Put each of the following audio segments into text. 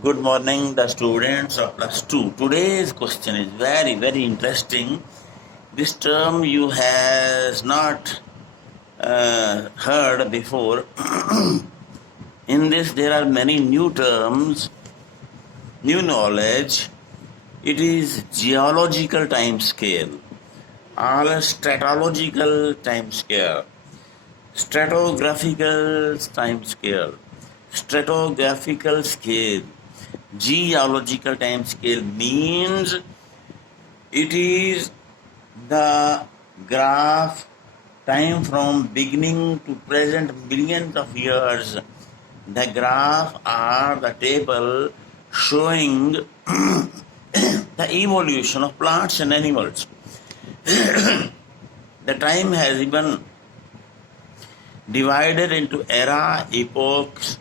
Good morning, the students of plus 2. Today's question is very, very interesting. This term you has not heard before. In this, there are many new terms, new knowledge. It is geological time scale, all stratological time scale, stratigraphical time scale, stratigraphical scale. Geological time scale means it is the graph time from beginning to present millions of years. The graph or the table showing the evolution of plants and animals. The time has been divided into era, epochs,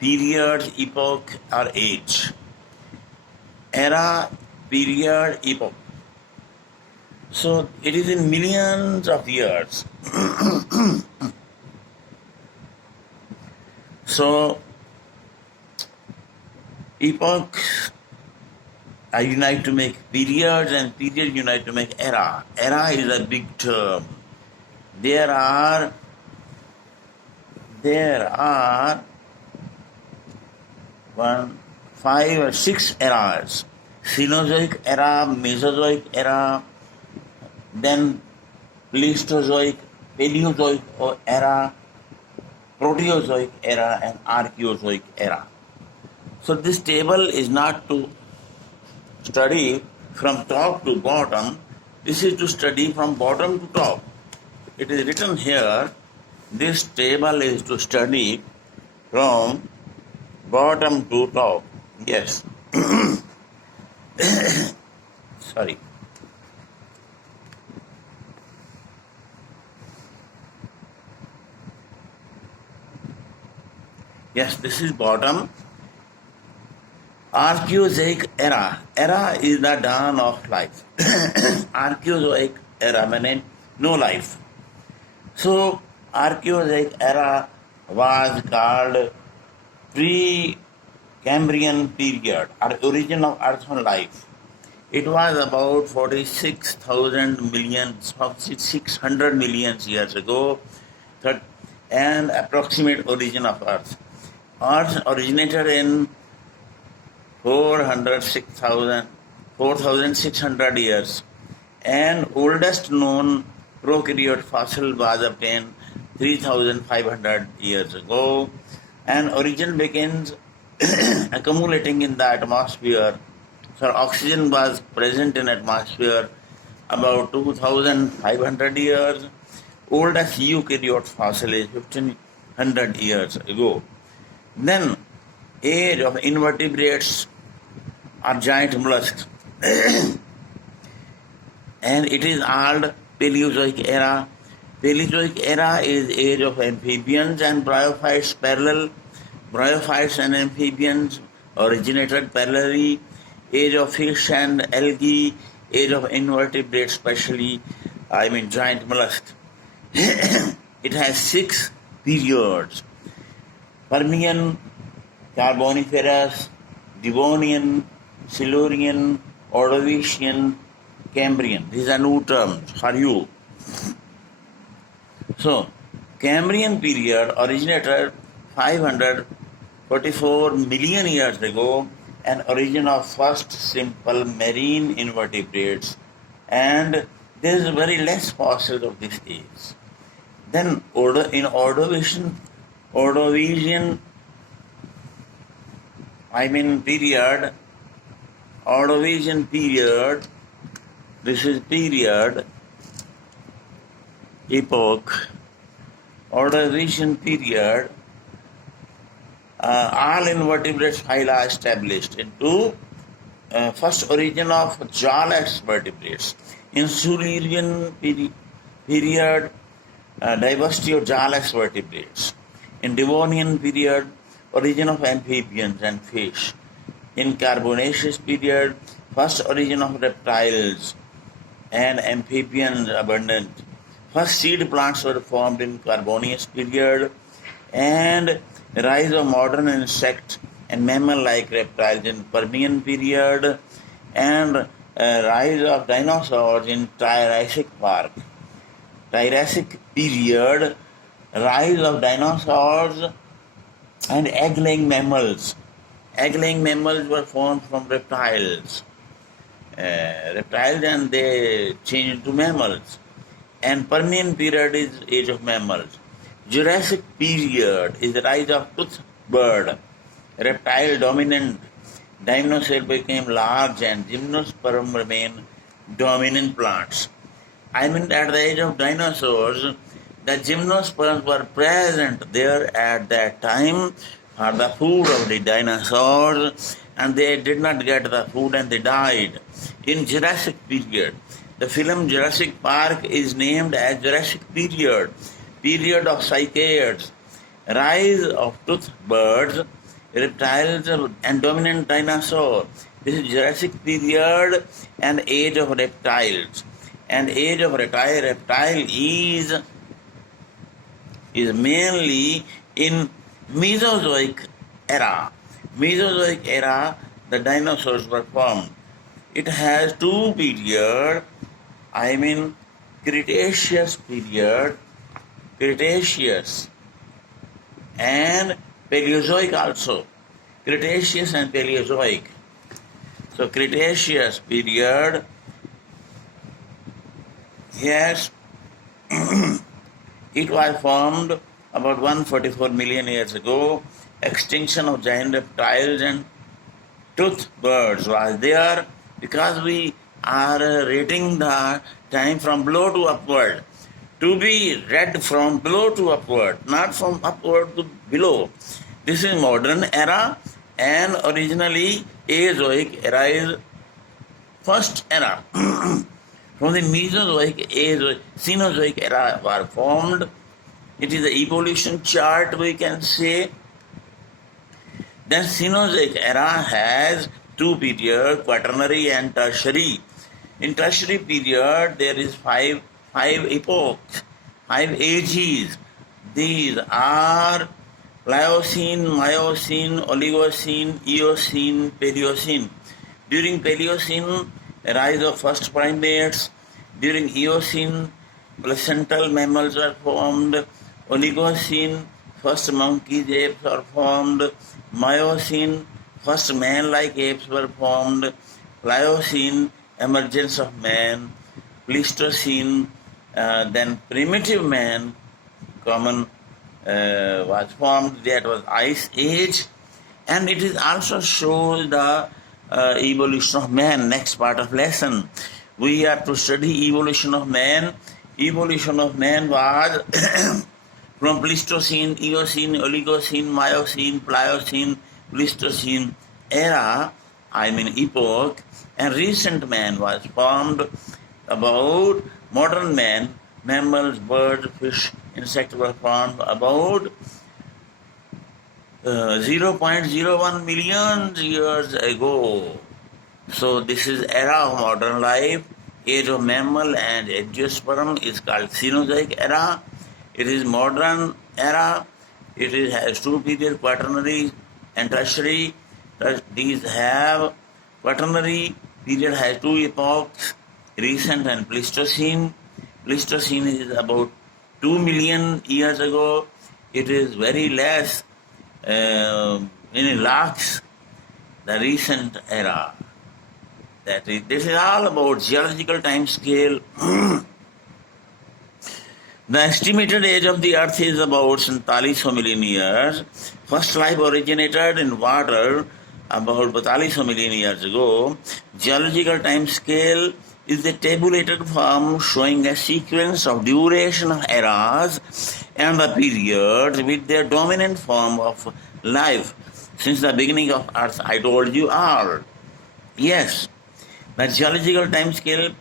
period, epoch, or age. Era, period, epoch. So it is in millions of years. So epoch unite to make periods, and period unite to make era. Era is a big term. There are 5 or 6 eras. Cenozoic era, Mesozoic era, then Pleistozoic, Paleozoic era, Proterozoic era, and Archaeozoic era. So this table is not to study from top to bottom. This is to study from bottom to top. It is written here, this table is to study from bottom to top. Yes. Sorry. Yes, this is bottom. Archaeozoic era. Era is the dawn of life. Archaeozoic era means no life. So Archaeozoic era was called pre-Cambrian period, or origin of earth and life. It was about 46,000 million, 600 million years ago, and approximate origin of earth. Earth originated in 4,600 years, and oldest known prokaryote fossil was obtained 3,500 years ago, and origin begins accumulating in the atmosphere. So oxygen was present in atmosphere about 2,500 years. Oldest eukaryote fossil is 1,500 years ago. Then age of invertebrates or giant mollusks. And it is called Paleozoic era. Paleozoic era is age of amphibians and bryophytes parallel. Bryophytes and amphibians originated parallelly. Age of fish and algae, age of invertebrates especially, giant mollusks. It has 6 periods. Permian, Carboniferous, Devonian, Silurian, Ordovician, Cambrian. These are new terms for you. So, Cambrian period originated 544 million years ago, and origin of first simple marine invertebrates, and there is very less fossils of this age. Then in Ordovician period, this is period, epoch, Ordovician period, all invertebrates phyla established into first origin of jawless vertebrates. In Silurian period, diversity of jawless vertebrates. In Devonian period, origin of amphibians and fish. In Carbonaceous period, first origin of reptiles and amphibians abundant. First seed plants were formed in Carboniferous period, and rise of modern insect and mammal-like reptiles in Permian period, and rise of dinosaurs in Triassic Park. Triassic period, rise of dinosaurs and egg-laying mammals. Egg-laying mammals were formed from reptiles. And they changed to mammals. And Permian period is age of mammals. Jurassic period is the rise of toothed bird. Reptile dominant. Dinosaurs became large and gymnosperm remain dominant plants. I mean, at the age of dinosaurs, the gymnosperms were present there at that time for the food of the dinosaurs, and they did not get the food and they died. In Jurassic period, the film Jurassic Park is named as Jurassic period, period of cycads, rise of toothed birds, reptiles and dominant dinosaur. This is Jurassic period and age of reptiles. And age of reptile is mainly in Mesozoic era. Mesozoic era, the dinosaurs were formed. It has two periods, Cretaceous period, Cretaceous and Paleozoic also. Cretaceous and Paleozoic. So Cretaceous period, yes, it was formed about 144 million years ago. Extinction of giant reptiles and toothed birds was there because we are rating the time from below to upward. To be read from below to upward, not from upward to below. This is modern era, and originally Azoic era is first era. From the Mesozoic, Cenozoic era were formed. It is the evolution chart, we can say. Then Cenozoic era has two periods, Quaternary and Tertiary. In Tertiary period, there is five epochs, 5 ages. These are Pliocene, Miocene, Oligocene, Eocene, Paleocene. During Paleocene, rise of first primates. During Eocene, placental mammals were formed. Oligocene, first monkeys, apes were formed. Miocene, first man-like apes were formed. Pliocene, emergence of man. Pleistocene, then primitive man, common was formed. That was Ice Age, and it is also shows the evolution of man. Next part of lesson, we have to study evolution of man. Evolution of man was from Pleistocene, Eocene, Oligocene, Miocene, Pliocene, Pleistocene era, epoch, and recent man was formed. About modern man, mammals, birds, fish, insects were formed about 0.01 million years ago. So this is era of modern life. Age of mammal and angiosperm is called Cenozoic era. It is modern era. It has two periods, Quaternary and Tertiary. These have Quaternary period has two epochs, recent and Pleistocene. Pleistocene is about 2 million years ago. It is very less, in lakhs, the recent era. This is all about geological time scale. The estimated age of the earth is about 47 million years. First life originated in water about 47 million years ago. Geological time scale is the tabulated form showing a sequence of duration of eras and the periods with their dominant form of life since the beginning of earth. I told you all. Yes, the geological time scale,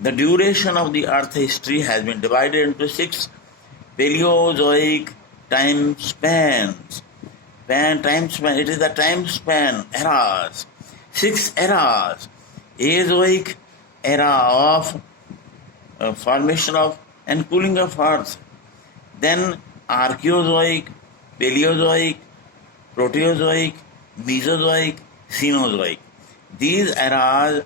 the duration of the earth history has been divided into 6 Paleozoic time spans. It is the time span, eras. 6 eras. Azoic era of formation of and cooling of earth. Then Archaeozoic, Paleozoic, Proterozoic, Mesozoic, Cenozoic. These eras,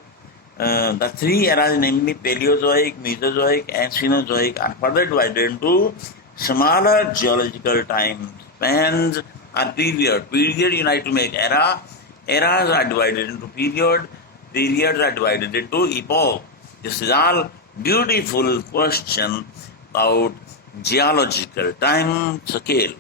the three eras, namely Paleozoic, Mesozoic, and Cenozoic, are further divided into smaller geological time spans or period. Period unite to make era. Eras are divided into period. Periods are divided into epoch. This is all beautiful question about geological time scale.